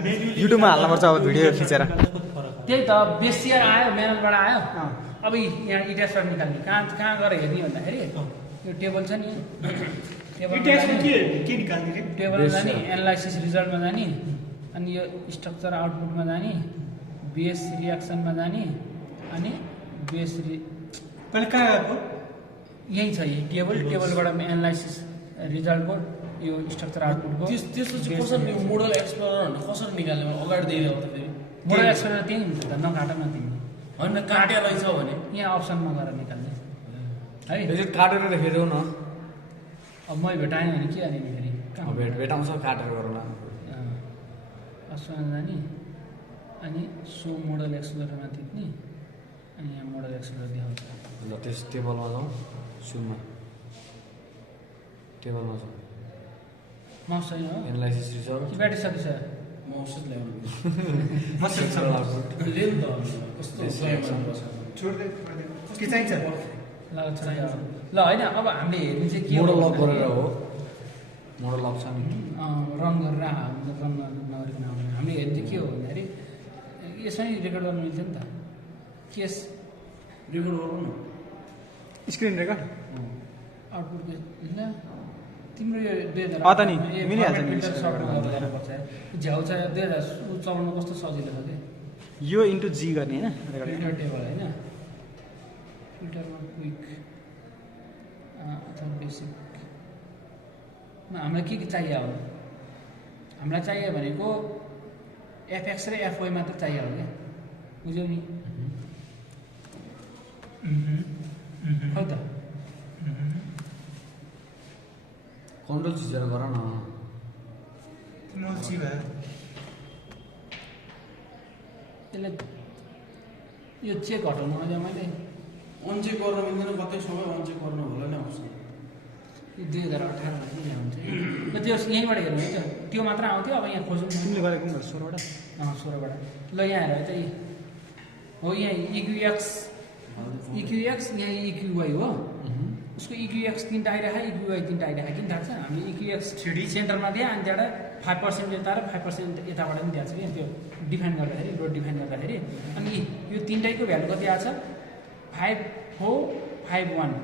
युट्युबमा हाल्नुपर्छ अब भिडियो खिचेर। त्यही त बेसियर आयो म्यानुअलबाट आयो। अब यहाँ इटेस्टबाट निकाल्ने कहाँ गएर हेर्ने भन्दाखेरि यो टेबल छ नि, टेबलमा जाने, एनालाइसिस रिजल्टमा जाने, अनि यो स्ट्रक्चर आउटपुटमा जाने, बेस रियाक्सनमा जाने, अनि बेस पहिले कहाँ गएको? यही छ यही टेबलबाट एनालाइसिस रिजल्टको यो स्ट्रक्चर आउटपुटको। त्यसपछि कसरी मोडल एक्सप्लोरर कसरी निकाल्ने अगाडि दिएर त फेरि मोडल एक्सप्लोरर त्यही हुन्छ त, नकाटमा तिमी होइन काटेर रहेछ भने यहाँ अप्सनमा गएर निकाल्ने है। काटेर देखाइदेऊ न। अब मै भेटाएँ भने के गर्ने फेरि भेटाउँछ काटेर गरौँला। अप्सनमा जाने, अनि सो मोडल एक्सप्लोररमा टिप्ने, अनि यहाँ मोडल एक्सप्लोरर देखाउँछ। ल त्यस टेबलमा जाउँ, सुनमा टेबलमा जाउँ। माउस छैन हो एनालाइसिस रिजल्ट कि ब्याट्री सकिन्छ? मौसत ल्याउनु स्ट्रक्चरल आउटपुट ले नि त कस्तो छोड्दै के चाहिन्छ? ल होइन, अब हामीले हेर्ने चाहिँ के मोडल लक गरेर हो, मोडल लक छ नि रन गरेर रन नगरिकन आउने। हामीले हेर्ने चाहिँ के हो भन्दाखेरि यसमै रेकर्ड गर्नु मिल्छ नि त। केस रेकर्ड गरौँ न, स्क्रिन रेकर्ड आउटपुट ल तिम्रो यो 2000 त नि मिलिहाल्छ नि। झ्याउ छ 2054 कस्तो सजिलो छ कि यो इन्टु जी गर्ने होइन फिल्टर टेबल होइन, फिल्टरमा क्विक अथवा बेसिकमा हामीलाई के चाहियो? अब हामीलाई चाहियो भनेको एफएक्स र एफवाई मात्र चाहियो हो क्या, बुझ्यौ नि? हौ त कन्ट्रोल झिझेर गर न। त्यसले यो चेक हटाउनु अझ मैले अनचेक गर्न मिल्दैन, कतै समय अनचेक गर्नु होला नि आउँछ। 2018 हुन्छ ल त्यो यहीँबाट हेर्नु है त, त्यो मात्र आउँथ्यो। अब यहाँ खोज्नु तिमीले गरेको 16बाट 16बाट ल यहाँ हेर त हो, यहाँ इक्युएक्स यहाँ इक्युवाई हो, उसको इक्युएक्स 3टा आइरहेको, इक्युवाई 3टा आइरहेको। किन थाहा छ? हामीले इक्युएक्स 3D सेन्टरमा दियो, अनि त्यहाँबाट 5% यता र 5% यताबाट पनि दिएको छ कि त्यो डिफाइन गर्दाखेरि, लोड डिफाइन गर्दाखेरि। अनि यो 3टाको भ्यालु कति आएको छ? 5451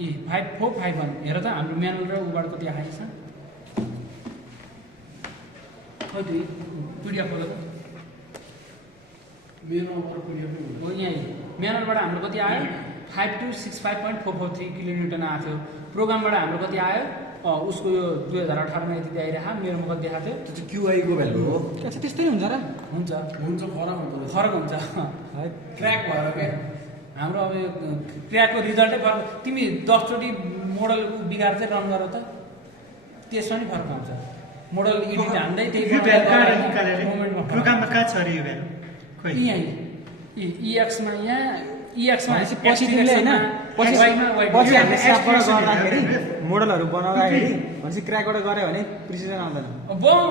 5451। हेर त हाम्रो म्यानुअल र उबाट कति आएको छ? खै पिडिएफ खोल त मेरोमा पर पिडिएफ हो। यहाँ म्यानुअलबाट हाम्रो कति आयो? 5265.443 किलोन्युटन आएको थियो। प्रोग्रामबाट हाम्रो कति आयो? उसको यो 2018मा यति आइरहेको, मेरोमा कति देखाएको थियो? त्यो चाहिँ क्युआईको भ्यालु हो। त्यस्तै हुन्छ र? हुन्छ फरक हुन्छ क्र्याक भएर क्या हाम्रो अब यो क्र्याकको रिजल्टै फरक। तिमी 10 चोटि मोडल बिगार चाहिँ रन गर त, त्यसमा नि फरक आउँछ। मोडल एडिट हान्दै त्यही प्रोग्राममा कहाँ छ अरे यो भ्यालु? खोइ यहीँ इएक्समा, यहाँ इएक्समा पछि तिमीले होइन पछि हामीले स्यापबाट गर्दाखेरि मोडलहरू बनाउँदाखेरि भनेपछि क्र्याकबाट गऱ्यो भने प्रिसिजन आउँदैन।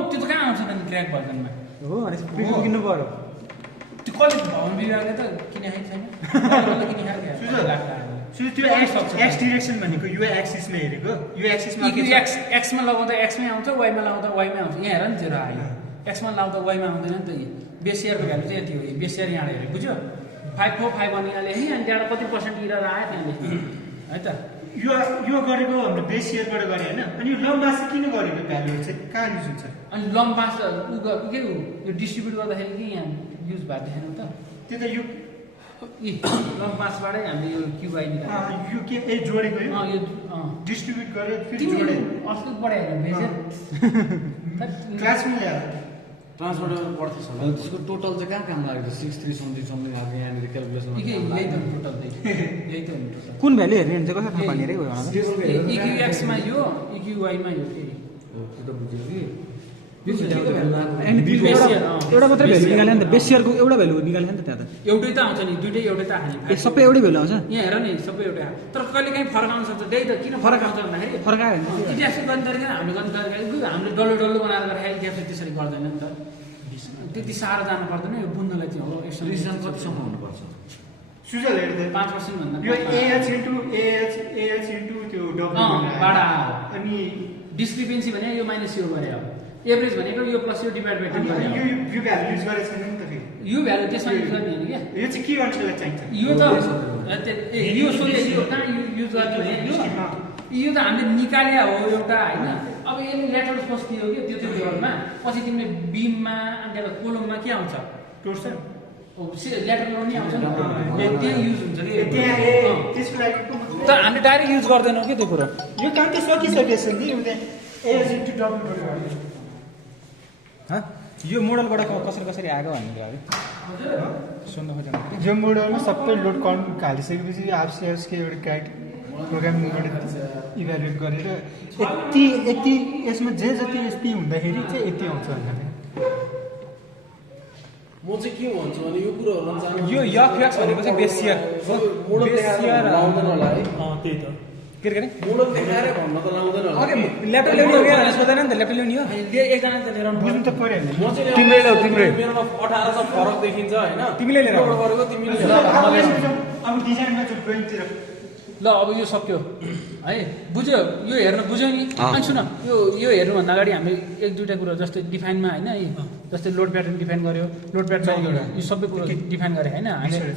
त्यो त कहाँ आउँछ त नि क्र्याक भर्जनमा हो, भनेपछि प्रिन्ट किन्नु पर्यो। त्यो कसले भवन विभागले त किनेको छैन, त्यो एक्स डिरेक्सन भनेको यो एक्सिसमा हेरेको, यो एक्सिसमा एक्समा लगाउँदा एक्समै आउँछ, वाइमा लगाउँदा वाइमै आउँछ। यहाँ हेर नि 0 आयो, एक्समा लगाउँदा वाइमा आउँदैन नि त। बेसियरको भ्यालु चाहिँ यति हो, बेसियर यहाँबाट हेऱ्यो, बुझ्यो? 5451 यहाँ लेखेँ, अनि त्यहाँबाट कति पर्सेन्ट इरर आयो त्यहाँ लेखेँ है त। यो गरेको हाम्रो बेस इयरबाट गरे होइन। अनि यो लम्बा चाहिँ किन गरेको भ्यालुहरू चाहिँ कहाँ युज हुन्छ? अनि लम्बा के हो यो डिस्ट्रिब्युट गर्दाखेरि कि यहाँ युज भएको देखेन त? त्यो त यो लम्बासबाटै हामीले यो क्युबाई निकाल्यो। यो के ए जोडेको यो डिस्ट्रिब्युट गरे फेरि जोडे अस्ति पढाएर भेजे क्लासमा ल्याएर ट्रान्सफर पढ्थ्यो सर। त्यसको टोटल चाहिँ कहाँ काम लाग्यो? 63 समथिङ आएको यहाँनिर क्यालकुलेसन। यही त टोटल यही त टोटल। कुन भ्यालु हेर्ने हुन्छ कसरी थाहा पाउने रे? इक्युएक्समा यो इक्युवाईमा यो फेरि त्यो बुझ्यो कि एउटा मात्रै भ्यालु निकाल्यो नि त। बेसियरको एउटा भ्यालु निकाल्यो नि त त्यहाँ त। एउटै त आउँछ नि, दुइटै एउटै त हाल्ने। सबै एउटै भ्यालु आउँछ यहाँ हेर नि, सबै एउटै। तर कहिले काहीँ फरक आउन सक्छ। त्यही त किन फरक आउँछ भन्दाखेरि फरक आयो भने इतिहासको गर्ने तरिका हामीले गर्ने तरिका हामीले डल्लो डल्लो बनाएर राखेको इतिहासले त्यसरी गर्दैन नि त। त्यति साह्रो जानु पर्दैन यो बुझ्नलाई चाहिँ हो। रिजन कतिसम्म हुनुपर्छ? सुजल हेर्दै 5% भन्दा यो एएच इन्टु त्यो डब्ल्यू बाडा अनि डिस्क्रिपेन्सी भने यो माइनस यो गरे अब एभरेज भनेको यो प्लस यो डिभाइड बाई 2 अनि गर्ने हो। यो भ्यालु युज गरेको छैन नि त फेरि यो भ्यालु त्यसमा युज गर्ने होइन क्या यो चाहिँ के गर्नलाई चाहिन्छ यो त यो सोधे यो कहाँ युज गर्ने भने यो त हामीले निकाले हो एउटा होइन अब यसले ल्याटरल फोर्स दियो कि त्यो चाहिँ लेभलमा पछि तिमीले बिममा अनि त्यहाँ कोलममा के आउँछ टोर्छ ल्याटरल नि आउँछ नि त्यहाँ युज हुन्छ कि त्यहाँ त्यसको लागि तर हामीले डाइरेक्ट युज गर्दैनौँ कि त्यो कुरो यो काम त सकिसकेछ नि उसले एज टु डब्लु यो मोडलबाट कसरी कसरी आएको भन्ने कुरा है सुन्नु खोजेँ यो मोडलमा सबै लोड काउन्ट हालिसकेपछि आरसिएसको एउटा गाइड प्रोग्राम इभ्यालुएट गरेर यति यसमा जे जति यति हुँदाखेरि चाहिँ यति आउँछ भन्दा म चाहिँ के भन्छु भने यो कुरोहरुमा जानु यो यक्स भनेको चाहिँ बेस सियर मोडल देखाएर लाउँदैन होला है त्यही त के रे मोडल देखाएर भन्न त लाउँदैन होला ओके ल्यापटप ल्याउने हो क्या सोध्दैन नि त ल्यापटप ल्याउने हो एकजना त लिएर आउनु बुझ्नु त पऱ्यो नि म चाहिँ तिमीले ल्याऊ, तिमीले। मेरोमा 1800 फरक देखिन्छ हैन तिमीले लिएर आऊ। तिमीले गरेको तिमीले लिएर आऊ। अब डिजाइनमा चाहिँ ड्रइङतिर ल अब यो सक्यो है बुझ्यो यो हेर्न बुझ्यो नि अनि सुन यो हेर्नुभन्दा अगाडि हामीले एक दुईवटा कुरो जस्तै डिफाइनमा होइन यी जस्तै लोड प्याटर्न डिफाइन गर्यो लोड प्याटर्न यो सबै कुरो डिफाइन गरे होइन हामीले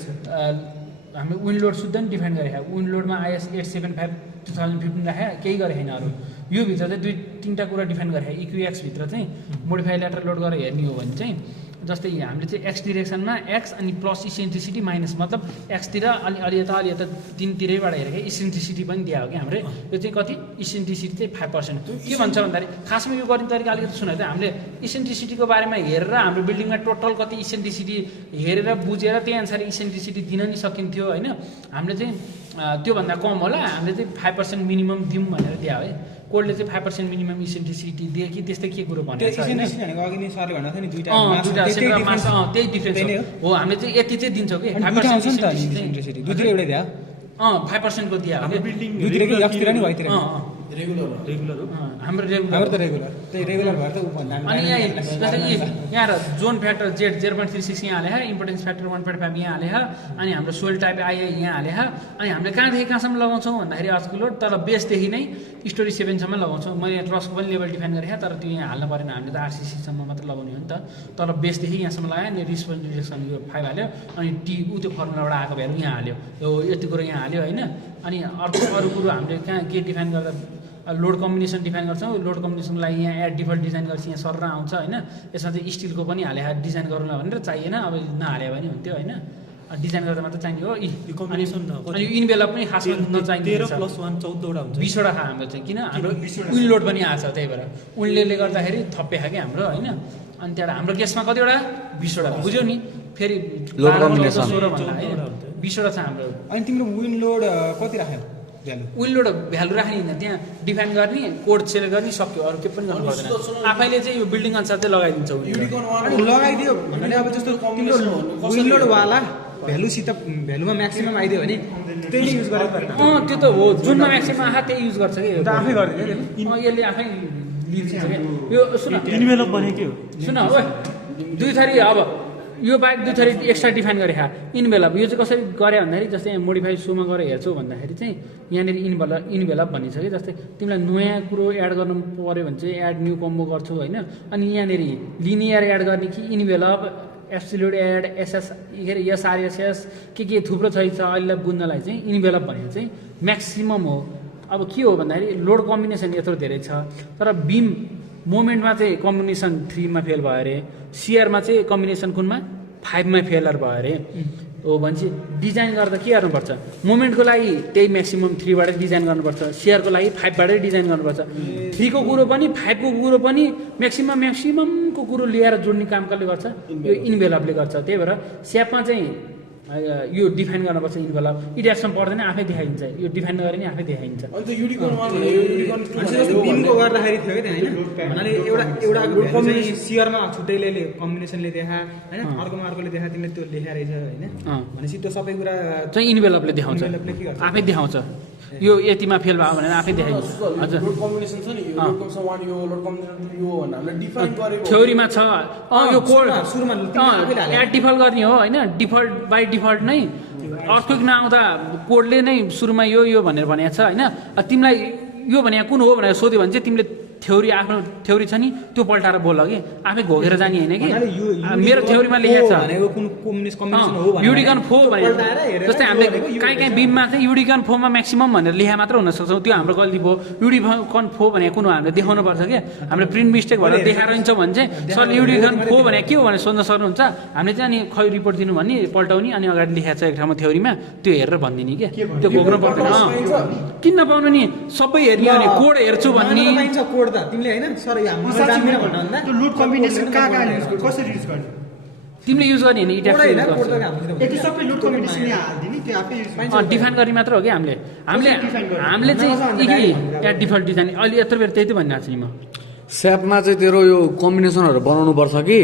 विन्ड लोड सुत्दा पनि डिफाइन गरे विन्ड लोडमा आइएस 875 2015 राखे केही गरे होइन अरू यो भित्र चाहिँ दुई तिनवटा कुरा डिफाइन गरे इक्युएक्स भित्र चाहिँ मोडिफाई ल्याटरल लोड गरेर हेर्ने हो भने चाहिँ जस्तै हामीले चाहिँ एक्स डिरेक्सनमा एक्स अनि प्लस इसेन्ट्रिसिटी माइनस मतलब एक्सतिर अलि यता तिनतिरैबाट हेरेको इसेन्ट्रिसिटी पनि दिएको कि हाम्रो यो चाहिँ कति इसेन्ट्रिसिटी चाहिँ 5% के भन्छ भन्दाखेरि खासमा यो गर्ने तरिका अलिकति सुन त हामीले इसेन्ट्रिसिटीको बारेमा हेरेर हाम्रो बिल्डिङमा टोटल कति इसेन्ट्रिसिटी हेरेर बुझेर त्यही अनुसार इसेन्ट्रिसिटी दिन नि सकिन्थ्यो होइन हामीले चाहिँ त्योभन्दा कम होला हामीले चाहिँ 5% मिनिमम दिउँ भनेर दियो है कोडले चाहिँ 5% मिनिमम इसेन्ट्रिसिटी दिए कि त्यस्तै के कुरो भनेको छ भनेको अघि नै सरले भन्नु थियो नि दुईटा दुईटा सेन्टर मास त्यही डिफ्रेन्स हो हामीले चाहिँ यति चाहिँ दिन्छौँ कि 5% इसेन्ट्रिसिटी दुईतिर एउटै दियो 5% को दियो दुईतिर कि यक्सतिर नि भइतिर रेगुलर हो हाम्रो हाम्रो त रेगुलर त्यही रेगुलर भएर त उ भन्दा अनि जस्तै यहाँ जोन फ्याक्टर जेड 0.36 यहाँ हाले इम्पोर्टेन्स फ्याक्टर 1.5 यहाँ हाले अनि हाम्रो सोइल टाइप आइए यहाँ हाले अनि हामीले कहाँदेखि कहाँसम्म लगाउँछौँ भन्दाखेरि आजको लोड तर बेसदेखि नै स्टोरी 7 सम्म लगाउँछौँ मैले ट्रसको पनि लेभल डिफाइन गरेँ तर त्यो यहाँ हाल्नु परेन हामीले त आरसिसीसम्म मात्र लगाउने हो नि त तर बेसदेखि यहाँसम्म लगायो अनि रिस्पोन्स डिरेक्सन यो 5 हाल्यो अनि टी त्यो फर्मुलाबाट आएको भ्यालु यहाँ हाल्यो यो यति कुरो यहाँ हाल्यो होइन अनि अरू कुरो हामीले कहाँ के डिफाइन गर्दा लोड कम्बिनेसन डिफाइन गर्छौँ लोड कम्बिनेसनलाई यहाँ एड डिफल्ट डिजाइन गर्छ यहाँ सर आउँछ होइन यसमा चाहिँ स्टिलको पनि हाले डिजाइन गरौँला भनेर चाहिएन अब नहाल्यो भने हुन्थ्यो होइन डिजाइन गर्दा मात्र चाहिने हो अनि इन्भेलप पनि खासमा नचाहिने 13+1 14वटा हुन्छ 20वटा खा हाम्रो चाहिँ किन हाम्रो विन लोड पनि आएको छ त्यही भएर उनले गर्दाखेरि थप्पे खा कि हाम्रो होइन अनि त्यहाँबाट हाम्रो केसमा कतिवटा 20वटा बुझ्यौ नि फेरि 20वटा छ हाम्रो अनि तिम्रो विन लोड कति राख्यो भ्यालु विन लोड भ्यालु राख्ने होइन त्यहाँ डिफाइन गर्ने कोड सेल गर्ने सक्यो अरू के पनि गर्नु पर्दैन आफैले चाहिँ यो बिल्डिङ अनुसार चाहिँ लगाइदिन्छ अनि लगाइदियो भने अब जस्तो तिम्रो विन लोडवाला भ्यालुसित भ्यालुमा म्याक्सिमम आइदियो भने त्यही युज गरेर त्यो त हो जुनमा म्याक्सिमम आँखा त्यही युज गर्छ कि आफै गरिदियो यसले आफै लिन्छ क्या यो सुन इन्भेलप भने के हो सुन हो दुई थरी अब यो बाहेक दुई थरी एक्स्ट्रा डिफाइन गरे इन्भेलप यो चाहिँ कसरी गरे भन्दाखेरि जस्तै यहाँ मोडिफाई सोमा गएर हेर्छौ भन्दाखेरि चाहिँ यहाँनिर इन्भेलप भन्ने छ कि जस्तै तिमीलाई नयाँ कुरो एड गर्नु पऱ्यो भने चाहिँ एड न्यू कम्बो गर्छौ होइन अनि यहाँनिर लिनियर एड गर्ने कि इन्भेलप एब्सोल्युट एड एसएस के अरे एसआरएसएस के थुप्रो छ अहिले बुझ्नलाई चाहिँ इन्भेलप भनेको चाहिँ म्याक्सिमम हो अब के हो भन्दाखेरि लोड कम्बिनेसन यत्रो धेरै छ तर बिम मोमेन्टमा चाहिँ कम्बिनेसन 3 मा फेल भयो अरे सियरमा चाहिँ कम्बिनेसन कुनमा 5 मा फेलर भयो अरे हो भनेपछि डिजाइन गर्दा के गर्नुपर्छ मोमेन्टको लागि त्यही म्याक्सिमम 3 बाटै डिजाइन गर्नुपर्छ सियरको लागि 5 बाटै डिजाइन गर्नुपर्छ 3 को कुरो पनि 5 को कुरो पनि म्याक्सिममको कुरो लिएर जोड्ने काम कसले गर्छ यो इन्भेलपले गर्छ त्यही भएर स्यापमा चाहिँ यो डिफाइन गर्नुपर्छ इन्भेलप इडिएक्सन पर्दैन आफै देखाइन्छ यो डिफाइन नगरे नि आफै देखाइन्छ अनि त्यो युनिकर्न 1 भने यो युनिकर्न 2 जस्तो बिमको गर्दाखेरि थियो कि त्यहाँ हैन भन्नाले एउटा कम्बिनेसन सियरमा छुट्टैले कम्बिनेसनले देखा हैन अर्कोले देखा तिमीले त्यो लेखा रहेछ हैन भनेपछि त्यो सबै कुरा चाहिँ इन्भेलपले देखाउँछ आफै देखाउँछ यो यतिमा फेल भयो भनेर आफै देखाइन्छ हजुर लोड कम्बिनेसन छ नि यो लोड कम्बिनेसन 1 यो लोड कम्बिनेसन 2 यो भनेर हामीले डिफाइन गरेको थ्योरीमा छ यो कोड सुरुमा एड डिफल्ट गर्ने हो हैन डिफल्ट बाइ डिफल्ट नै अर्थक्वेक नआउँदा कोडले नै सुरुमा यो भनेर भनेको छ हैन तिमीलाई यो भने कुन हो भनेर सोध्यो भने चाहिँ तिमीले थ्योरी आफ्नो थ्योरी छ नि त्यो पल्टाएर बोल कि आफै घोकेर जाने होइन कि भन्नाले यो मेरो थ्योरीमा लेखेको छ भनेको कुन कम्बिनेसन हो भनेर युडिकन फो भने पल्टाएर हेरेर जस्तै हामीले गरेको काहीँ काहीँ बिममा चाहिँ युडिकन फोमा म्याक्सिमम भनेर लेखा मात्र हुन सक्छौँ त्यो हाम्रो गल्ती भयो युडिकन फो भनेको कुन हो हामीले देखाउनु पर्छ क्या हामीले प्रिन्ट मिस्टेक भएर देखाइरहन्छ भने चाहिँ सरले युडिकन फो भने के हो भनेर सोध्न सक्नुहुन्छ हामीले चाहिँ अनि खै रिपोर्ट दिनु भन्ने पल्टाउने अनि अगाडि लेखाएको छ एक ठाउँमा थ्योरीमा त्यो हेरेर भनिदिने क्या त्यो घोक्नु पर्दैन किन नपाउनु नि सबै हेर्ने अनि कोड हेर्छु भन्ने पाइन्छ कोड त तिमीले हैन सर हामी जान्दिन भन्न भन्दा त्यो लुट कम्बिनेसन कहाँ युज गर्छ कसरी युज गर्ने तिमीले युज गर्ने होइन कोड हैन कोड त इट्याक्स हामीले यति सबै लुट कम्बिनेसन यहाँ हाल्दिने त्यो आफै युज डिफाइन गर्ने मात्र हो कि हामीले हामीले चाहिँ या डिफल्ट डिजाइन अहिले यत्रो बेर त्यही त भनिरहेको छु नि म स्यापमा चाहिँ तेरो यो कम्बिनेसनहरू बनाउनु पर्छ कि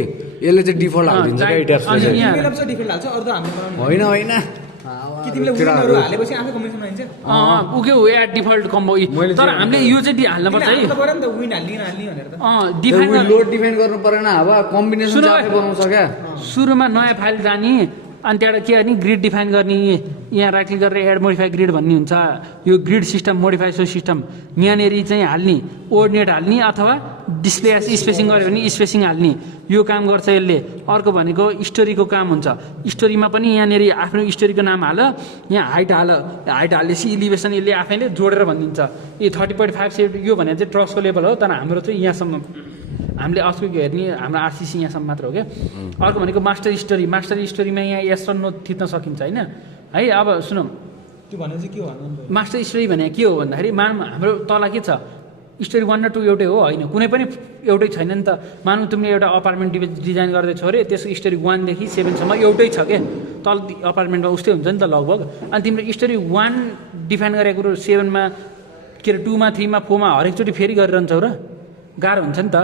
यसले चाहिँ डिफल्ट हालिदिन्छ क्या इट्याक्सले अनि चाहिँ यहाँ तिमीले चाहिँ डिफल्ट हाल्छ अरु त हामीले बनाउनु होइन होइन कि तिमीले विनहरु हालेपछि आफै कम्बिनेसन आइन्छ उके हो या डिफल्ट कम्बो तर हामीले यो चाहिँ हाल्नुपर्छ है त पर्यो नि त विन हाल्ने भनेर त डिफाइन लोड डिफाइन गर्नु परेन अब कम्बिनेसन चाहिँ आफै बनाउँछ क्या सुरुमा नयाँ फाइल जाने अनि त्यहाँबाट के गर्ने ग्रिड डिफाइन गर्ने यहाँ राइट क्लिक गरेर एड मोडिफाई ग्रिड भन्ने हुन्छ यो grid system modify so system यहाँनिर चाहिँ हाल्ने कोअर्डिनेट हाल्ने अथवा डिस्प्ले स्पेसिङ गऱ्यो भने स्पेसिङ हाल्ने यो काम गर्छ यसले अर्को भनेको स्टोरीको काम हुन्छ स्टोरीमा पनि यहाँनिर आफ्नो स्टोरीको नाम हाल यहाँ हाइट हालेपछि इलिभेसन यसले आफैले जोडेर भनिदिन्छ यो 30.5 सेट यो भने चाहिँ ट्रसको लेभल हो तर हाम्रो चाहिँ यहाँसम्म हामीले अस्तिको हेर्ने हाम्रो आरसिसी यहाँसम्म मात्र हो क्या अर्को भनेको मास्टर स्टोरीमा यहाँ यस र नो थिच्न सकिन्छ होइन है अब सुनौँ त्यो भने चाहिँ के हो भन्नु मास्टर स्टोरी भने के हो भन्दाखेरि हाम्रो तल के छ स्टोरी 1 र 2 एउटै हो होइन कुनै पनि एउटै छैन नि त मानौँ तिमीले एउटा अपार्टमेन्ट डिजाइन गर्दैछौ अरे त्यसको स्टोरी 1 देखि 7 सम्म एउटै छ क्या तल अपार्टमेन्टमा उस्तै हुन्छ नि त लगभग अनि तिम्रो स्टोरी 1 डिफाइन गरेको कुरो 7मा के अरे 2मा 3मा 4मा हरेकचोटि फेरि गरिरहन्छौ र गाह्रो हुन्छ नि त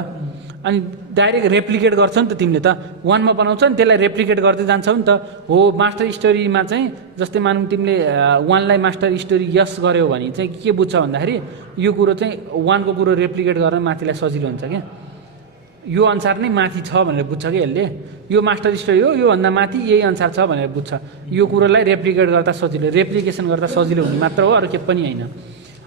अनि डाइरेक्ट रेप्लिकेट गर्छौ नि त तिमीले त 1मा बनाउँछौ नि त्यसलाई रेप्लिकेट गर्दै जान्छौ नि त हो मास्टर स्टोरीमा चाहिँ जस्तै मानौँ तिमीले 1लाई मास्टर स्टोरी यस गर्यौ भने चाहिँ के बुझ्छ भन्दाखेरि यो कुरो चाहिँ 1को कुरो रेप्लिकेट गर्न माथिलाई सजिलो हुन्छ क्या यो अनुसार नै माथि छ भनेर बुझ्छ कि यसले यो मास्टर स्टोरी हो योभन्दा माथि यही अनुसार छ भनेर बुझ्छ यो कुरोलाई रेप्लिकेट गर्दा सजिलो रेप्लिकेसन गर्दा सजिलो हुने मात्र हो अरू के पनि होइन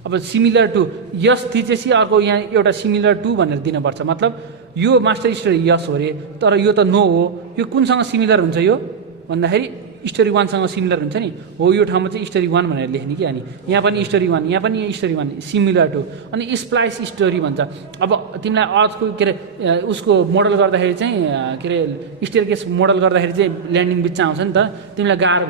अब सिमिलर टु यस थिचेपछि अर्को यहाँ एउटा सिमिलर टु भनेर दिनुपर्छ मतलब यो मास्टर स्टोरी यस हो अरे तर यो त नो हो यो कुनसँग सिमिलर हुन्छ यो भन्दाखेरि स्टोरी 1सँग सिमिलर हुन्छ नि हो यो ठाउँमा चाहिँ स्टोरी 1 भनेर लेख्ने कि अनि यहाँ पनि स्टोरी 1 यहाँ पनि स्टोरी 1 सिमिलर टु अनि स्प्लाइस स्टोरी भन्छ अब तिमीलाई अर्थको के अरे उसको मोडल गर्दाखेरि चाहिँ के अरे स्टेयरकेस मोडल गर्दाखेरि चाहिँ ल्यान्डिङ बिचमा आउँछ नि त तिमीलाई गाह्रो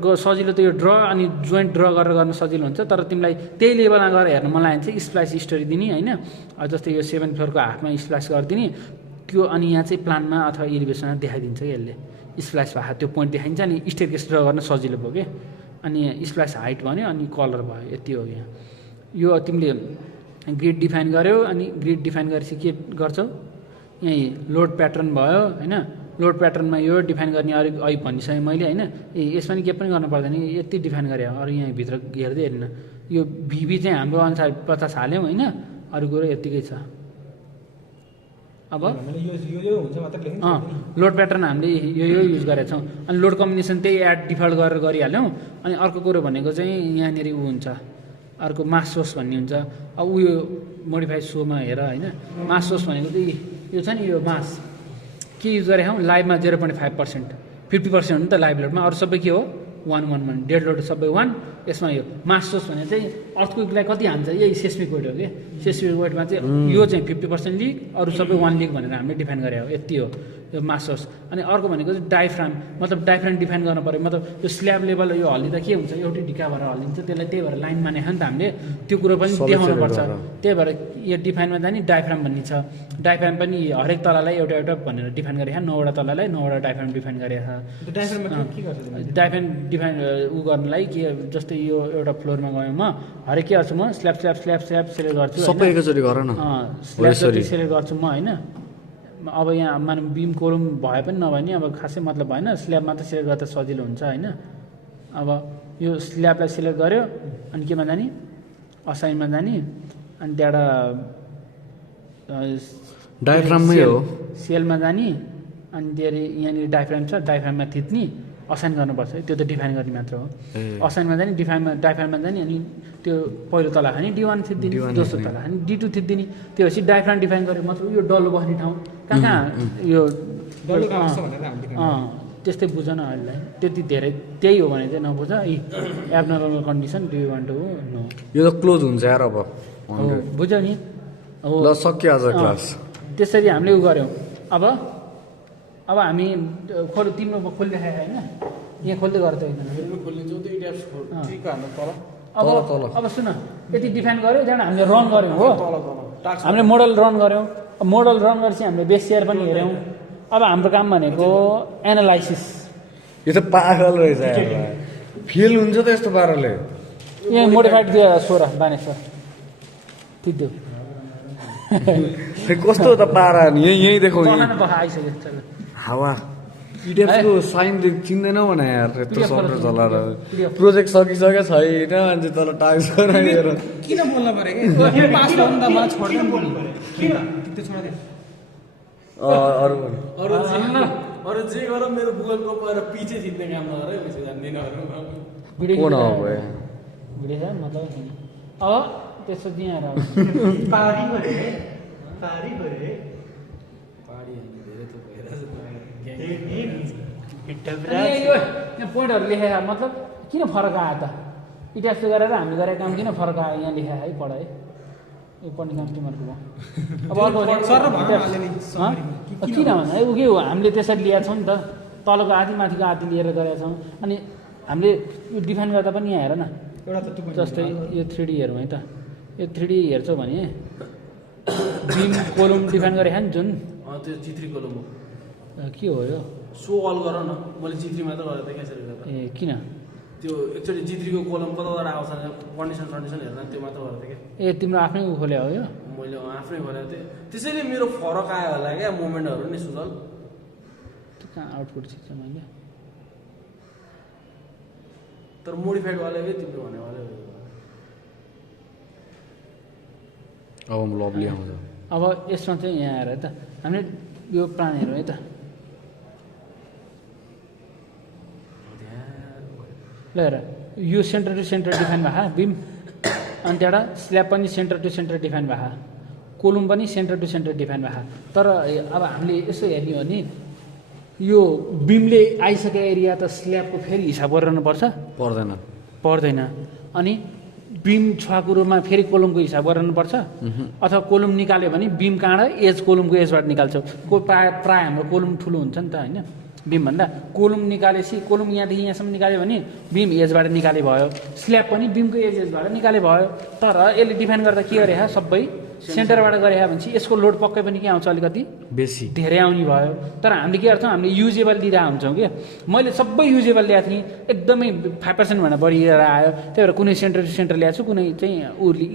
भयो सजिलो त यो ड्र अनि जोइन्ट ड्र गरेर गर्न सजिलो हुन्छ तर तिमीलाई त्यही लेभलमा गएर हेर्न मन लाग्यो भने चाहिँ स्प्लाइस स्टोरी दिने होइन जस्तै यो 7th फ्लोरको हाफमा स्प्लाइस गरिदिने त्यो अनि यहाँ चाहिँ प्लानमा अथवा इलिभेसनमा देखाइदिन्छ कि यसले स्प्लाइस भएको त्यो पोइन्ट देखाइन्छ अनि स्टेयरकेस ड्र गर्न सजिलो भयो कि अनि स्प्लाइस हाइट भन्यो अनि कलर भयो यति हो यहाँ यो तिमीले ग्रिड डिफाइन गर्यौ अनि ग्रिड डिफाइन गरेपछि के गर्छौ यहीँ लोड प्याटर्न भयो होइन लोड प्याटर्नमा यो डिफाइन गर्ने अरू अहिले भनिसकेँ मैले होइन यसमा नि के पनि गर्नु पर्दैन यति डिफाइन गरे अरू यहाँ भित्र हेर्दै हेरेन यो भिभी चाहिँ हाम्रो अनुसार 50 हाल्यौँ होइन अरू कुरो यत्तिकै छ अब लोड प्याटर्न हामीले यो युज गरेका छौँ अनि लोड कम्बिनेसन त्यही एड डिफल्ट गरेर गरिहाल्यौँ अनि अर्को कुरो भनेको चाहिँ यहाँनिर ऊ हुन्छ अर्को मास सोर्स भन्ने हुन्छ अब उयो मोडिफाई सोमा हेर होइन मास सोर्स भनेको चाहिँ यो छ नि यो मास के युज गरेका छौँ लाइभमा 0.5% 50% हो नि त लाइभ लोडमा अरू सबै के हो 1 डेड लोड सबै 1 यसमा यो मास सोर्स भने चाहिँ अर्थक्वेकलाई कति हान्छ यही सेस्मिक वेट हो कि सेस्मिक वेटमा चाहिँ यो चाहिँ 50% लिक अरू सबै 1 लिक भनेर हामीले डिफाइन गरे हो यति हो यो मास सोर्स अनि अर्को भनेको चाहिँ डायफ्राम मतलब डायफ्राम डिफाइन गर्नु पऱ्यो मतलब यो स्ल्याब लेभल यो हल्लिँदा के हुन्छ एउटै ढिका भएर हल्लिन्छ त्यसलाई त्यही भएर लाइन माने नि त हामीले त्यो कुरो पनि देखाउनु पर्छ त्यही भएर यो डिफाइनमा जाने डायफ्राम भन्ने छ डायफ्राम पनि हरेक तलालाई एउटा एउटा भनेर डिफाइन गरेका 9वटा तलालाई 9वटा डायफ्राम डिफाइन गरेका छ डायफ्राम डिफाइन उ गर्नलाई के जस्तै यो एउटा फ्लोरमा गएँ म हरेक के गर्छु म स्ल्याब सेलेक्ट गर्छु सबै एकैचोटि गर न स्ल्याब सेलेक्ट गर्छु म होइन अब यहाँ मानौँ बिम कोलम भए पनि नभए नि अब खासै मतलब भएन स्ल्याब मात्र सेलेक्ट गर्दा सजिलो हुन्छ होइन अब यो स्ल्याबलाई सेलेक्ट गर्यो अनि केमा जाने असाइनमा जाने अनि त्यहाँबाट डायफ्राममै हो सेलमा जाने अनि त्यहाँनिर यहाँनिर डायफ्राम छ डायफ्राममा थिच्ने असाइन गर्नुपर्छ है त्यो त डिफाइन गर्ने मात्र हो असाइनमा जाने डाइफ्राममा जाने अनि त्यो पहिलो तला खाने D1 थिच्दिने दोस्रो तला खाने D2 थिच्दिने त्यो पछि डाइफ्राम डिफाइन गरे मतलब यो डल्लो बस्ने ठाउँ कहाँ यो त्यस्तै बुझ न अहिलेलाई त्यति धेरै त्यही हो भने चाहिँ नबुझ abnormal condition do you want to know यो त क्लोज हुन्छ यार अब बुझ्यौ नि हो ल सक्यो आज क्लास त्यसरी हामीले उ गऱ्यौँ अब हामी तिम्रो खोलिराखेको होइन यहाँ खोल्दै गरेर त खोलिदिन्छौँ त्यो इट्याप्स ठिक हाल्नु तल अब सुन यति डिफाइन गऱ्यो त्यहाँबाट हामीले रन गऱ्यौँ हो हामीले मोडल रन गऱ्यौँ मोडल रन गरेपछि हामीले बेस सेयर पनि हेऱ्यौँ अब हाम्रो काम भनेको एनालाइसिस यो त पागल रहेछ फिल हुन्छ त यस्तो पाराले यहाँ मोडिफाइड 2016 बानेश्वर थिच्देऊ कस्तो त पारा नि यही देखाउने आइसक्यो हावा इडिएफको साइन चिन्दैन भने यार यत्रो सफ्टवेयर चलाएर प्रोजेक्ट सकिसक्यो छैन मान्छे तल टाइप गरेर किन बोल्न पर्यो कि पास गर्नु त मलाई छोड्दैन किन त्यो छोड्दै अरू जे गर मेरो गुगलको पर पिछे थिच्ने काम नगरे पछि जान्दिनँ को नभए भिडियो छ मतलब अब त्यसो दिएर पारी भयो यहाँ पोइन्टहरू लेखेर मतलब किन फरक आयो त इतिहास गरेर हामीले गरेको काम किन फरक आयो यहाँ लेखा है पढ है यो पढ्ने काम तिमीहरूको भयो अब अर्को किन भन्दा ऊ के हो हामीले त्यसरी लिएका छौँ नि त तलको आधी माथिको आधी लिएर गरेका छौँ अनि हामीले यो डिफाइन गर्दा पनि यहाँ हेर न जस्तै यो 3D हेरौँ है त यो 3D हेर्छौ भने बिम कोलम डिफाइन गरेको नि जुन त्यो चित्री कोलम हो के हो यो सो अल गर न मैले चित्री मात्र गरेर देखाइसकेको ए किन त्यो एक्चुअली चित्रीको कोलम कताबाट आउँछ कन्डिसन हेर्न त्यो मात्र गरेर देखेँ ए तिम्रो आफ्नै खोल्या हो यो मैले आफ्नै खोलेको थिएँ त्यसैले मेरो फरक आयो होला क्या मोमेन्टहरू नि सुजल त्यो कहाँ आउटपुट छ मैले तर मोडिफाइड वाला तिम्रो भनेवाला अब लभली आउँछ अब यसमा चाहिँ यहाँ आएर त हामीले यो प्लान हेरौँ है त ल हेर यो सेन्टर टु सेन्टर डिफाइन भए बिम अनि त्यहाँबाट स्ल्याब पनि सेन्टर टु सेन्टर डिफाइन भए कोलुम पनि सेन्टर टु सेन्टर डिफाइन भए तर अब हामीले यसो हेर्ने हो भने यो बिमले आइसकेको एरिया त स्ल्याबको फेरि हिसाब गरिरहनुपर्छ पर्दैन अनि बिम छुवाको रूपमा फेरि कोलुमको हिसाब गरिरहनुपर्छ अथवा कोलुम निकाल्यो भने बिम कहाँबाट एज कोलुमको एजबाट निकाल्छ प्राय हाम्रो कोलुम ठुलो हुन्छ नि त होइन बिमभन्दा कोलुम निकालेपछि कोलुम यहाँदेखि यहाँसम्म निकाल्यो भने बिम एजबाट निकाले भयो स्ल्याब पनि बिमको एजबाट निकाले भयो तर यसले डिफाइन गर्दा के गरे सबै सेन्टरबाट गरे भनेपछि यसको लोड पक्कै पनि के आउँछ अलिकति बेसी धेरै आउने भयो तर हामीले के गर्छौँ हामीले युजेबल दिइरहेको हुन्छौँ कि मैले सबै युजेबल ल्याएको थिएँ एकदमै 5% भन्दा बढी आयो त्यही भएर कुनै सेन्टर टु सेन्टर ल्याएको छु कुनै चाहिँ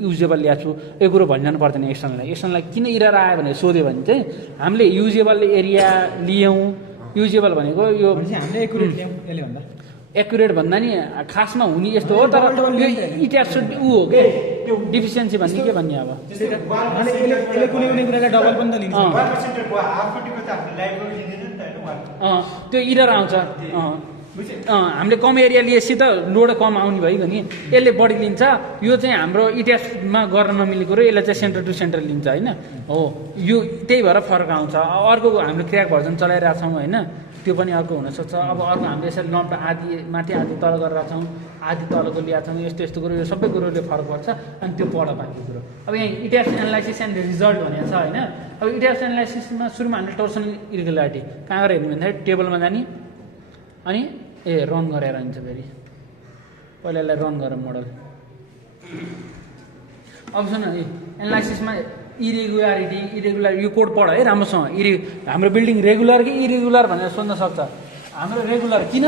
युजेबल ल्याएको छु यो कुरो भनिरहनु पर्दैन एक्सटर्नललाई किन इरर आयो भनेर सोध्यो भने चाहिँ हामीले युजेबल एरिया लियौँ युजेबल भनेको यो हामीले एकुरेट ल्याउँ यसले भन्दा एकुरेट भन्दा नि खासमा हुने यस्तो हो तर इट्याच ऊ हो के डिफिसियन्सी भन्ने के भन्ने अब यसले कुनै कुनै कुरालाई डबल पनि त लिन्छ त्यो इरर आउँछ हामीले कम एरिया लिएपछि त लोड कम आउने भयो नि यसले बढी लिन्छ यो चाहिँ हाम्रो इट्याचमा गर्न नमिलेको र यसले चाहिँ सेन्टर टु सेन्टर लिन्छ होइन हो यो त्यही भएर फरक आउँछ अर्को हामीले क्र्याक भर्जन चलाइरहेको छौँ होइन त्यो पनि अर्को हुनसक्छ अब अर्को हामीले यसरी लम्प आदि माथि आदि तल गरेर छौँ आदि तलको ल्याएको छौँ यस्तो यस्तो कुरो यो सबै कुरोले फरक पर्छ अनि त्यो पढ बाँकी कुरो अब यहाँ इट्याच एनालाइसिस एन्ड रिजल्ट भनेको छ होइन अब इट्याच एनालाइसिसमा सुरुमा हामीले टोर्सन इरेगुलारिटी कहाँ गएर हेर्ने भन्दाखेरि टेबलमा जाने अनि रन गरेर हुन्छ फेरि पहिला यसलाई रन गर मोडल अब सुन एनालाइसिसमा इरेगुलर यो कोड पढ है राम्रोसँग हाम्रो बिल्डिङ रेगुलर कि इरेगुलर भनेर सोध्न सक्छ हाम्रो रेगुलर किन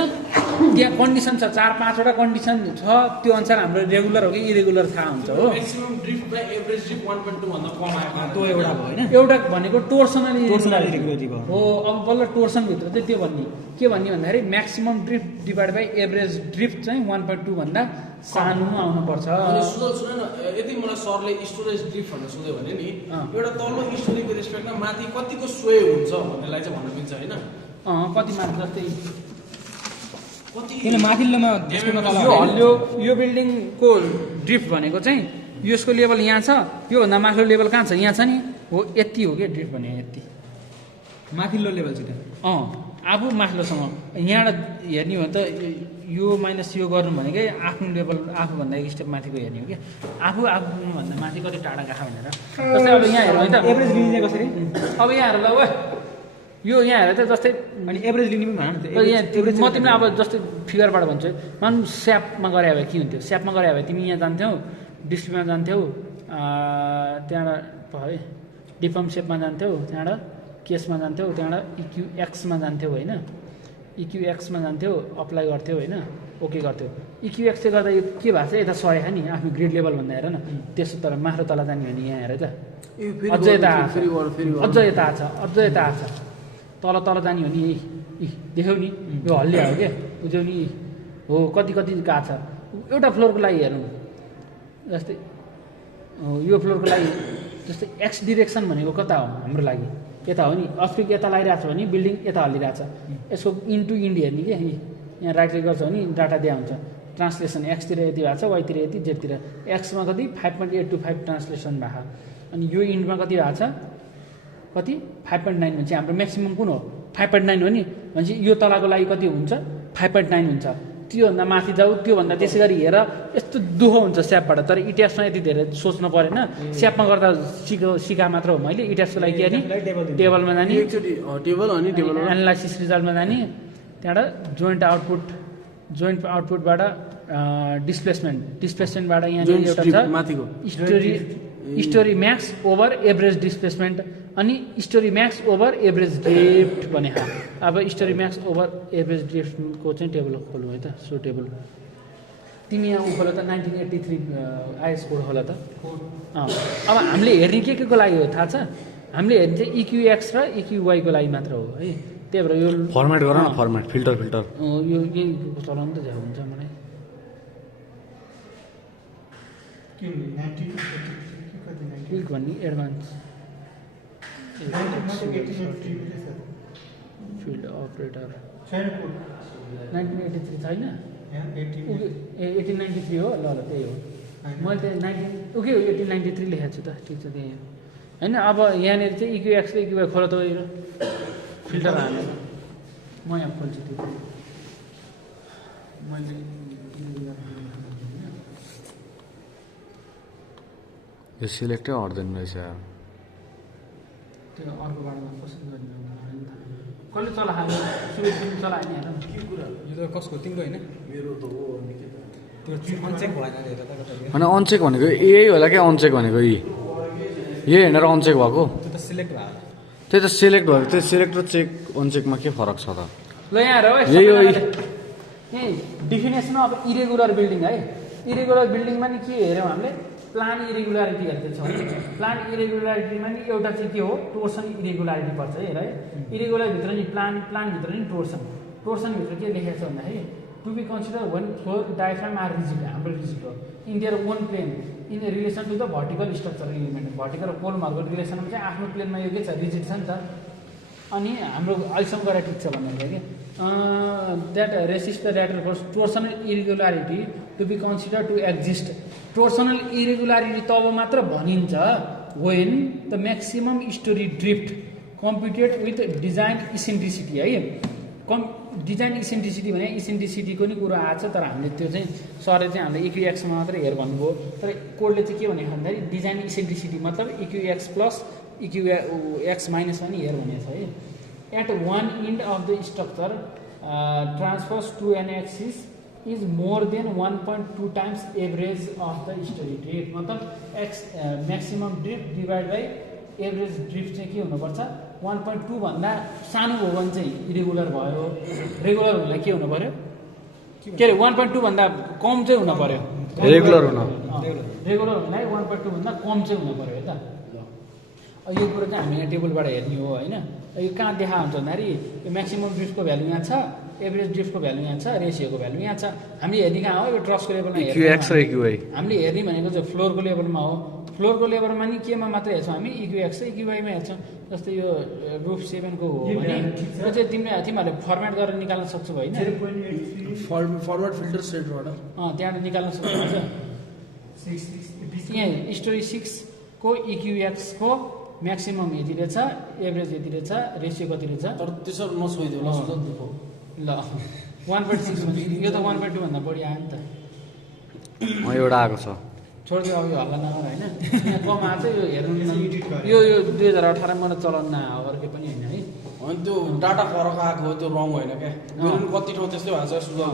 त्यहाँ कन्डिसन छ 4-5वटा कन्डिसन छ त्यो अनुसार हाम्रो रेगुलर हो कि इरेगुलर थाहा हुन्छ हो maximum drift by average drift 1.2 भन्दा कम आएको त्यो एउटा भयो होइन एउटा भनेको टोर्सनल इरेगुलरिटी भयो हो अब बल्ल टोर्सनभित्र चाहिँ त्यो भन्ने के भन्ने भन्दाखेरि maximum drift divide by average drift चाहिँ 1.2 भन्दा सानो आउनुपर्छ सुन न यदि मलाई सरले स्टोरेज ड्रिफ्ट भनेर सोध्यो भने नि एउटा तल्लो स्टोरीको रेस्पेक्टमा माथि कतिको स्वे हुन्छ भन्नेलाई चाहिँ भन्न मिल्छ होइन कति मात्र जस्तै किन माथिल्लोमा त्यसको तल यो हल्यो यो बिल्डिङको ड्रिफ्ट भनेको चाहिँ यसको लेभल यहाँ छ, योभन्दा माथिल्लो लेभल कहाँ छ? यहाँ छ नि, हो यति हो क्या ड्रिफ्ट भने यति माथिल्लो लेभलसित आफू माथिल्लोसँग। यहाँबाट हेर्ने हो भने त यो माइनस यो गर्नु भनेकै आफ्नो लेभल आफूभन्दा एक स्टेप माथिको हेर्ने हो कि आफूभन्दा माथि कति टाढा गएको भनेर। जस्तै अब यहाँ हेरौँ है त, एभरेज लिने कसरी? अब यहाँ हेर ल ओ यो यहाँ हेर त जस्तै अनि एभरेज लिने पनि भन न त। यहाँ म तिमीलाई अब जस्तै फिगरबाट भन्छु है, मान स्यापमा गरे भए के हुन्थ्यो? स्यापमा गरे भए तिमी यहाँ जान्थ्यौ, डिस्प्लेमा जान्थ्यौ, त्यहाँबाट है डिफर्म सेपमा जान्थ्यौ, त्यहाँबाट केसमा जान्थ्यौ, त्यहाँबाट इक्युएक्समा जान्थ्यौ होइन, इक्युएक्समा जान्थ्यौ, अप्लाई गर्थ्यौ होइन, ओके गर्थ्यौ। इक्युएक्सले गर्दा यो के भएको छ यता सरेको नि आफ्नो ग्रेड लेभल भन्दा हेर न, त्यसो तर माथि तल जाने भने यहाँ हेर त अझ यता आछ, अझ यता आछ, अझ यता आछ, तल तल जाने हो नि यही देख्यौ नि यो हल्लिया हो क्या बुझ्यौ नि हो कति कति गएको छ। एउटा फ्लोरको लागि हेरौँ जस्तै यो फ्लोरको लागि जस्तै एक्स डिरेक्सन भनेको कता हो हाम्रो लागि? यता हो नि, अस्पिक यता लगाइरहेको छ भने बिल्डिङ यता हल्लिरहेछ, यसको इन्टु इन्ड हेर्ने कि यहाँ राइट क्लिक गर्छ भने डाटा दिया हुन्छ, ट्रान्सलेसन एक्सतिर यति भएको छ, वाइतिर यति, जेडतिर एक्समा कति 5.825 ट्रान्सलेसन भएको, अनि यो इन्डमा कति भएको छ कति 5.9 भन्छ। हाम्रो म्याक्सिमम् कुन हो 5.9 हो नि, भनेपछि यो तलको लागि कति हुन्छ 5.9 हुन्छ। त्योभन्दा माथि जाऊ, त्योभन्दा त्यसै गरी हेर, यस्तो दुःख हुन्छ स्यापबाट। तर इटिएसमा यति धेरै सोच्नु परेन, स्यापमा गर्दा सिका मात्र हो मैले। इटिएसको लागि के गर्ने टेबलमा जाने, टेबल अनि टेबल एनालाइसिस रिजल्टमा जाने, त्यहाँबाट जोइन्ट आउटपुटबाट डिस्प्लेसमेन्टबाट यहाँ एउटा छ माथिको story max over average displacement अनि story max over average drift भने। अब स्टोरी म्याक्स ओभर एभरेज ड्रिफ्टको चाहिँ टेबल खोलौँ है त, सो टेबल तिमी यहाँ ऊ खोला त 1983 आइएस कोड खोला त। अब हामीले हेर्ने के को लागि हो थाहा छ? हामीले हेर्ने चाहिँ इक्युएक्स र इक्युवाईको लागि मात्र हो है। त्यही भएर यो फर्मेट गर न, फर्मेट फिल्टर यो यही चलाउनु त झ्याउ हुन्छ मलाई। क्विक भन्ने एडभान्स फिल्ड अपरेटर 1983 छैन, 1893 हो। ल त्यही हो, मैले त 1893 लेखेको छु त, ठिक छ त्यही होइन। अब यहाँनिर चाहिँ इक्युएक्स र इक्युवाई खोला त फिल्टर हालेर म यहाँ खोल्छु त्यो मैले यो सिलेक्टै हट्दैन रहेछ। त्यो अर्को बाटोमा कसरी गर्ने कसले चलाएको सुरु चलायो नि हेर के कुरा यो त कसको तिम्रो होइन मेरो त हो त्यो अनचेक भएन हेर त अनि अनचेक भनेको यही होला क्या? अनचेक भनेको यही हेरेर अनचेक भएको, त्यो त सिलेक्ट भयो। त्यही त सिलेक्ट भएको, त्यो सिलेक्ट र चेक अनचेकमा के फरक छ त? ल यहाँ हेर यही डिफिनेसन अफ इरेगुलर बिल्डिङ है। इरेगुलर बिल्डिङमा नि के हेऱ्यौँ हामीले? Plan irregularity हेर्दैछौँ। प्लान इरेगुलारिटीमा नि एउटा चाहिँ के हो? टोर्सन इरेगुलारिटी पर्छ है। इरेगुलरभित्र नि प्लानभित्र नि टोर्सनभित्र के लेखेको छ भन्दाखेरि to be consider one floor diaphragm are rigid, हाम्रो रिजिड हो in their own plane in relation to the vertical structural element. Vertical कोलमहरूको रिलेसनमा चाहिँ आफ्नो प्लेनमा यो के छ? रिजिड छ नि त। अनि हाम्रो अहिलेसम्म गरेर ठिक छ भन्ने कि that resist the lateral force torsional irregularity to be consider to exist. Torsional irregularity तब मात्र भनिन्छ when the maximum story drift computed with design eccentricity है। डिजाइन इसेन्ट्रिसिटी भने इसेन्ट्रिसिटीको नि कुरो आएको छ, तर हामीले त्यो चाहिँ सरले चाहिँ हामीले इक्युएक्समा मात्रै हेर भन्नुभयो। तर कोडले चाहिँ के भनेको भन्दाखेरि डिजाइन इसेन्ट्रिसिटी मतलब इक्युएक्स प्लस इक्युएक्स माइनस पनि हेर भनेको छ है। At one end of the structure transfers to an axis is more than 1.2 times average of the story drift. मतलब maximum drift divide by average drift चाहिँ के हुनुपर्छ? 1.2 भन्दा सानो हो भने चाहिँ इरेगुलर भयो। रेगुलर हुनलाई के हुनु पऱ्यो? के अरे 1.2 भन्दा कम चाहिँ हुनु पऱ्यो। रेगुलर हुन रेगुलर हुनलाई 1.2 भन्दा कम चाहिँ हुनु पऱ्यो है त। यो कुरो चाहिँ हामी यहाँ टेबलबाट हेर्ने हो होइन। यो कहाँ देखा हुन्छ भन्दाखेरि यो म्याक्सिमम ड्रिफ्टको भ्यालु यहाँ छ, एभरेज ड्रिफ्टको भ्यालु यहाँ छ, रेसियोको भ्यालु यहाँ छ। हामीले हेर्ने कहाँ हो? यो ट्रसको लेभलमा हेर्ने। हामीले हेर्ने भनेको चाहिँ फ्लोरको लेभलमा हो। फ्लोरको लेभलमा नि केमा मात्रै हेर्छौँ हामी? इक्युएक्स र इक्युवाईमा हेर्छौँ। जस्तै यो रुफ 7 को हो भने यो चाहिँ तिमीहरूले फर्मेट गरेर निकाल्न सक्छौ होइन 0.83 फरवर्ड फिल्टर सेटबाट त्यहाँबाट निकाल्न सक्छौ होइन यहाँ स्टोरी 6 को EQX को म्याक्सिमम यति रहेछ एभरेज यति रहेछ रेसियो कति रहेछ तर त्यसरी नछोइदियो ल सुझाव दिएको ल 1.6 यो त 1.2 भन्दा बढी आयो नि त एउटा आएको छ छोडिदियो अब यो हल्ला नगर होइन कम आएको यो हेर्नु यो 2018 मा चलाउन नआयो अर्कै पनि होइन है होइन त्यो डाटा फरक आएको हो त्यो रङ होइन क्या मेरो पनि कति ठाउँ त्यस्तै भएको छ सुझाव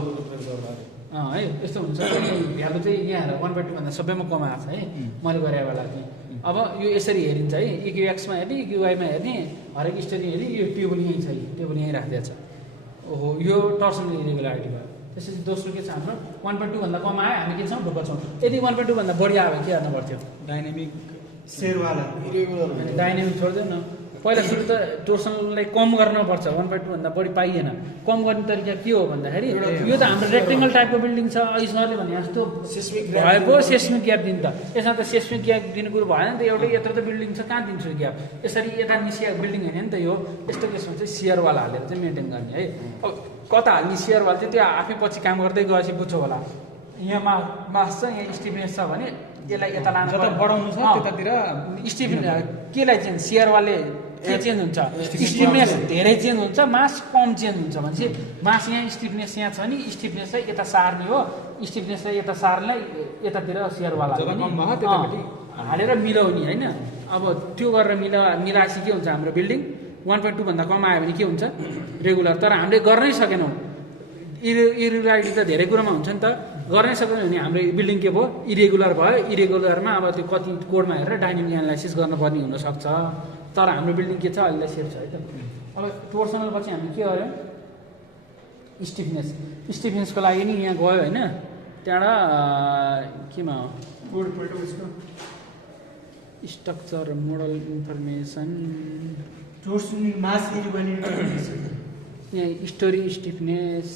गर्दा है यस्तो हुन्छ भ्यालु चाहिँ यहाँ 1.2 भन्दा सबैमा कम आएको छ है मैले गरे बेला चाहिँ अब यो यसरी हेरिन्छ है EQX मा हेर्ने EQY मा हेर्ने हरेक स्टोरी हेर्ने यो टेबल यहीँ छ टेबल यहीँ राखिदिएको छ ओहो यो टर्सनल इरेगुलारिटी भयो त्यसपछि दोस्रो के छ हाम्रो 1.2 भन्दा कम आयो हामी के छौँ ढुक्क छौँ यदि 1.2 भन्दा बढी आयो भने के गर्नु पर्थ्यो डाइनामिक शेरवाला इरेगुलर डाइनामिक छोडिदियो न पहिला सुरु त टोर्सनललाई कम गर्नुपर्छ 1.2 भन्दा बढी पाइएन कम गर्ने तरिका के हो भन्दाखेरि यो त हाम्रो रेक्टेङ्गल टाइपको बिल्डिङ छ अहिले सरले भने जस्तो भएको सेस्मिक ग्याप दिनु त यसमा त सेस्मिक ग्याप दिनु कुरो भएन नि त एउटै यत्रो त बिल्डिङ छ कहाँ दिन्छु ग्याप यसरी यता निसिया बिल्डिङ होइन नि त यो यस्तो केसमा चाहिँ सियरवाला हालेर चाहिँ मेन्टेन गर्ने है अब कता हाल्ने सियरवाला चाहिँ त्यो आफै पछि काम गर्दै गएपछि बुझ्छ होला यहाँ मास छ यहाँ स्टिफनेस छ भने यसलाई यता लानु जता बढाउनु छ त्यतातिर स्टिफन केलाई चेन्ज सियरवाले के चेन्ज हुन्छ स्टिफनेस धेरै चेन्ज हुन्छ मास कम चेन्ज हुन्छ भनेपछि मास यहाँ स्टिफनेस यहाँ छ नि स्टिफनेसलाई यता सार्ने हो स्टिफनेसलाई यता सार्नेलाई यतातिर सियरवाला हालेर मिलाउने होइन अब त्यो गरेर मिलाएपछि के हुन्छ हाम्रो बिल्डिङ 1.2 भन्दा कम आयो भने के हुन्छ रेगुलर तर हामीले गर्नै सकेनौँ इरेगुलारिटी त धेरै कुरामा हुन्छ नि त गर्नै सकेन भने हाम्रो बिल्डिङ के भयो इरेगुलर भयो इरेगुलरमा अब त्यो कति कोडमा हेरेर डाइनामिक एनालाइसिस गर्नुपर्ने हुनसक्छ तर हाम्रो बिल्डिङ के छ अहिलेलाई सेफ छ है त अब टोर्सनल पछि हामी के गर्यौँ स्टिफनेसको लागि नि यहाँ गयो होइन त्यहाँबाट केमा स्ट्रक्चर मोडल इन्फर्मेसन टोर्सनल मास इरेगुलारिटी यहाँ स्टोरी स्टिफनेस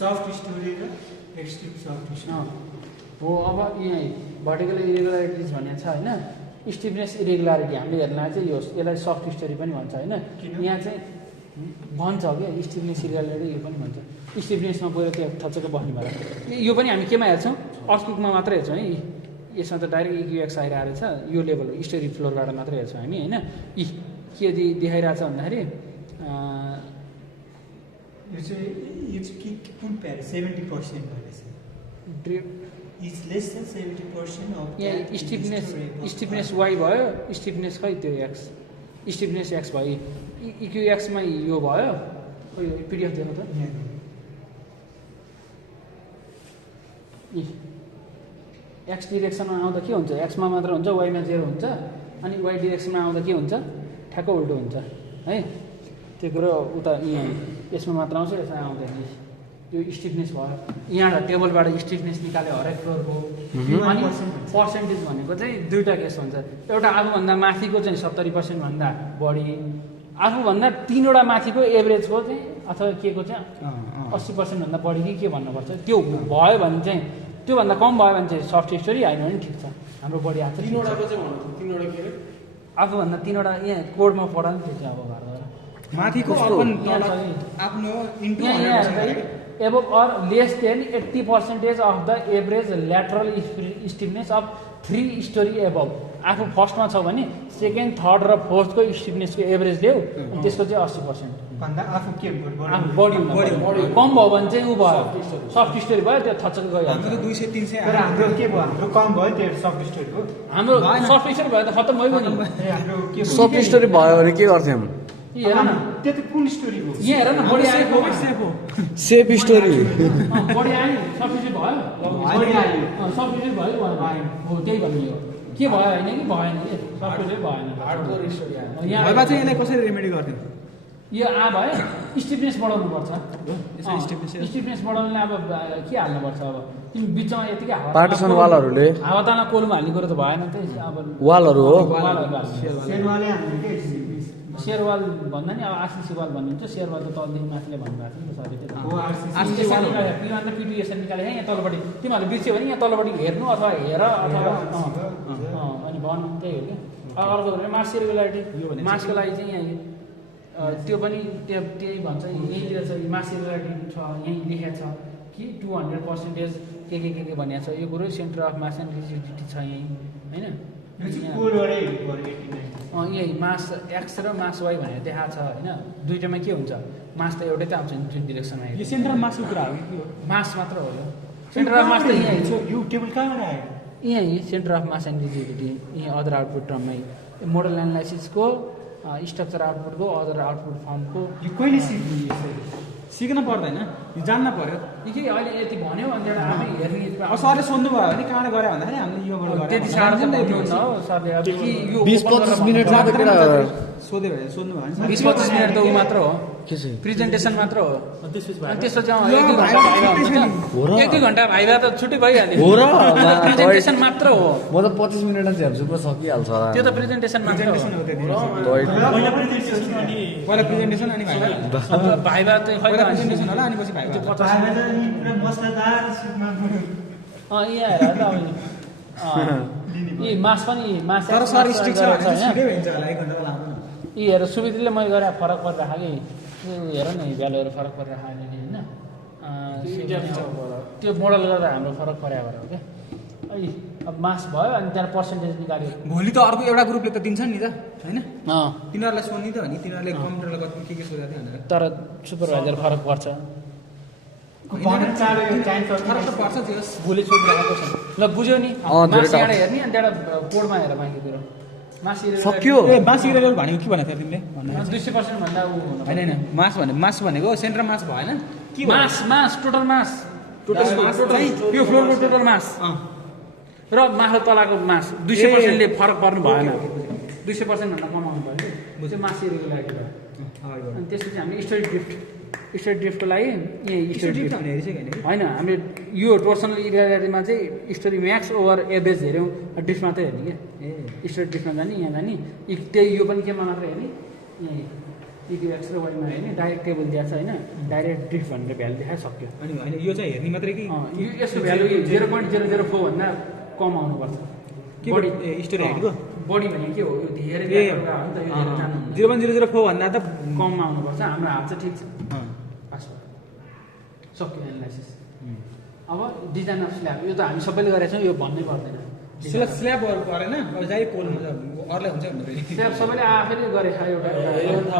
सफ्ट स्टोरी र एक्सट्रिम सफ्ट स्टोरी हो अब यहाँ भर्टिकल इरेगुलारिटिज भन्ने छ होइन स्टिफनेस इरेगुलारिटी हामीले हेर्न चाहिँ यो यसलाई सफ्ट स्टोरी पनि भन्छ होइन यहाँ चाहिँ भन्छ क्या स्टिफनेस इरेगुलारिटी यो पनि भन्छ स्टिफनेसमा गएर त्यो थचक्क बस्ने भएर यो पनि हामी केमा हेर्छौँ अर्थक्वेकमा मात्र हेर्छौँ है यसमा त डाइरेक्ट EQX आइरहेको रहेछ यो लेभल स्टोरी फ्लोरबाट मात्र हेर्छौँ हामी होइन के देखाइरहेछ भन्दाखेरि यो चाहिँ कुन प्यार 70% भएछ इज लेस देन 70% अफ यहाँ स्टिफनेस वाइ भयो स्टिफनेस खै त्यो एक्स स्टिफनेस एक्स भयो EQX मा यो भयो PDF दिनु त एक्स डिरेक्सनमा आउँदा के हुन्छ एक्समा मात्र हुन्छ वाइमा 0 हुन्छ अनि वाइ डिरेक्सनमा आउँदा के हुन्छ ठ्याक्क उल्टो हुन्छ है त्यो कुरो उता यहाँ यसमा मात्र आउँछ यसमा आउँदैन त्यो स्टिफनेस भयो यहाँबाट टेबलबाट स्टिफनेस निकाल्यो हरेक फ्लोरको अनि पर्सेन्टेज भनेको चाहिँ दुईवटा केस हुन्छ एउटा आफूभन्दा माथिको चाहिँ 70% भन्दा बढी आफूभन्दा 3वटा माथिको एभरेजको चाहिँ अथवा के को चाहिँ 80% भन्दा बढी के भन्नुपर्छ त्यो भयो भने चाहिँ त्योभन्दा कम भयो भने चाहिँ सफ्ट स्टोरी होइन भने ठिक छ हाम्रो बढी आएको 3वटाको चाहिँ भन्नु 3वटा के अरे आफूभन्दा 3वटा यहाँ कोडमा पढ नि त्यो चाहिँ अब घर माथिको आफ्नो above or less than 80% of the average lateral stiffness of 3 story above आफू फर्स्टमा छ भने सेकेन्ड थर्ड र फोर्थको स्टिफनेसको एभरेज ल्याऊ अनि त्यसको चाहिँ 80% भन्दा आफू के आफू बढी कम भयो भने चाहिँ ऊ भयो सफ्ट स्टोरी भयो त्यो थचक गयो हाम्रो 200 300 तर हाम्रो के भयो हाम्रो कम भयो त्यो सफ्ट स्टोरीको हाम्रो सफ्ट स्टोरी भयो त खतम भयो नि हाम्रो के सफ्ट स्टोरी भयो भने के गर्थ्यौँ हेर न त्यो त कुन स्टोरी हो यहाँ हेर न बढी आएको सेफ स्टोरी बढी आयो सफ्ट स्टोरी भयो बढी आयो सफ्ट स्टोरी भयो हो त्यही भन्ने हो के भयो होइन कि भएन कि सफ्ट स्टोरी भएन हार्डकोर स्टोरी आयो भएपछि यसलाई कसरी रेमेडी गर्थ्यौँ यो भयो स्टिफनेस बढाउनु पर्छ स्टिफनेस बढाउनुलाई अब के हाल्नुपर्छ अब तिमी बिचमा यतिकै पार्टिसन वालहरूले हावातालमा कोलमा हाल्ने कुरो त भएन त अब वालहरू हो सेनवाले हामीले के सेयरवाल भन्दा नि अब आरसिसी वाल भन्नुहुन्छ सेयरवाल त तलदेखि माथिले भन्नुभएको थियो नि त हो, RCC सरले पिटिएसन निकालेको यहाँ तलपट्टि तिमीहरूले बिर्स्यो भने यहाँ तलपट्टि हेर्नु अथवा हेर अथवा अनि भन्नु त्यही हो क्या अर्को भने मास रेगुलारिटी यो भने मासको लागि चाहिँ यहाँ त्यो पनि त्यही भन्छ यहीँतिर छ मास रेगुलारिटी छ यहीँ लेखेको छ कि 200% के भनिएको छ यो कुरो centre of mass and rigidity छ यहीँ होइन यही मास एक्स र मास वाई भनेर देखाएको छ होइन दुइटामा के हुन्छ मास त एउटै त आउँछ नि जुन डिरेक्सनमा यो सेन्ट्रल मासको कुरा हो कि मास मात्र हो यो सेन्टर अफ मास त यहीँ छ यो टेबल कहाँबाट आयो यहीँ centre of mass and rigidity यहीँ अदर आउटपुट टर्ममै मोडल एनालाइसिसको स्ट्रक्चर आउटपुटको अदर आउटपुट फर्मको यो कहिले सिक्नु सिक्न पर्दैन यो जान्न पर्यो के अहिले यति भन्यो अनि एउटा आफै हेर्ने अब सरले सोध्नु भयो भने कहाँबाट गरे भन्दाखेरि हामीले योबाट गरे त्यति साह्रो चाहिँ भन्नुहुन्न हो सरले अब कि यो 20-25 मिनेट मात्र केटा सोध्यो भने सोध्नु भयो भने 20-25 मिनट त ऊ मात्र हो के चाहिँ प्रेजेन्टेसन मात्र हो त्यसपछि अनि त्यसपछि 1-2 घन्टा भाइभा त छुट्टै भइहाल्यो हो र प्रेजेन्टेसन मात्र हो म त 25 मिनेटमा झ्याप्छु पुरा सकिहाल्छ होला त्यो त प्रेजेन्टेसन मात्र हो पहिला प्रेजेन्टेसन अनि भाइभा चाहिँ पहिला प्रेजेन्टेसन होला अनि पछि भाइ पुरा मसलादार सुपमा यहाँ हेर त अब मास पनि मास तर सर स्ट्रिक छ भने होइन छिटै हुन्छ होला 1 घन्टामा लाग्दैन यी हेर सुविधाले मैले गरे फरक परिरहेको कि हेर न भ्यालुहरू फरक परिरहेको होइन त्यो मोडल गर्दा हाम्रो फरक परेको भएर हो क्या अहिले अब मास भयो अनि त्यहाँ पर्सेन्टेज निकाल्यो भोलि त अर्को एउटा ग्रुपले त दिन्छ नि त होइन तिनीहरूलाई सोध्ने त भने तिनीहरूले कम्प्युटरलाई कति के सोधेको थियो भनेर तर सुपरभाइजर फरक पर्छ फरक त पर्छ जस भोलि सोधिरहेको छ ल बुझ्यौ नि मास यहाँ हेर्ने अनि त्यहाँबाट कोडमा हेर बाँकी कुरो मास सक्यो ए मास इरेगुलर भनेको के भनेको थियो तिमीले भन्दा 200% भन्दा ऊ हुनु होइन मास भनेको सेन्टर मास भएन के मास टोटल मास यो फ्लोरको टोटल मास र माथि तलाको मास 200% ले फरक पर्नु भएन 200% भन्दा कमाउनु भयो त्यो मास इरेगुलारिटी भयो अनि त्यसपछि हामीले स्टडी ड्रिफ्टको लागि यही स्टडी ड्रिफ्ट होइन हामीले यो टोर्सनल इरेगुलारिटीमा चाहिँ स्टडी म्याक्स ओभर एभरेज हेऱ्यौँ ड्रिफ्ट मात्रै हेर्ने क्या स्टडी ड्रिफ्टमा जाने यहाँ जाने त्यही यो पनि केमा मात्र हेर्ने यहीँ इक्युएक्स र वाइमा हेर्ने डाइरेक्ट टेबल दिएको छ होइन डाइरेक्ट ड्रिफ्ट भनेर भ्यालु देखाइ सक्यो अनि होइन यो चाहिँ हेर्ने मात्रै कि यसको भ्यालु 0.004 भन्दा कम आउनुपर्छ बडी स्टोरी हेरेको बडी भनेको के हो यो धेरै कुरा हो नि त यो धेरै जान्नु 0.004 भन्दा त कम आउनुपर्छ हाम्रो हात चाहिँ ठिक छ पास सक्यो एनालाइसिस अब डिजाइन अफ स्ल्याब यो त हामी सबैले गरेका छौँ यो भन्नै पर्दैन स्ल्याबहरू परेन अब जाइ पोलमा अरूलाई हुन्छ भनेर स्ल्याब सबैले आफैले गरेको छ एउटा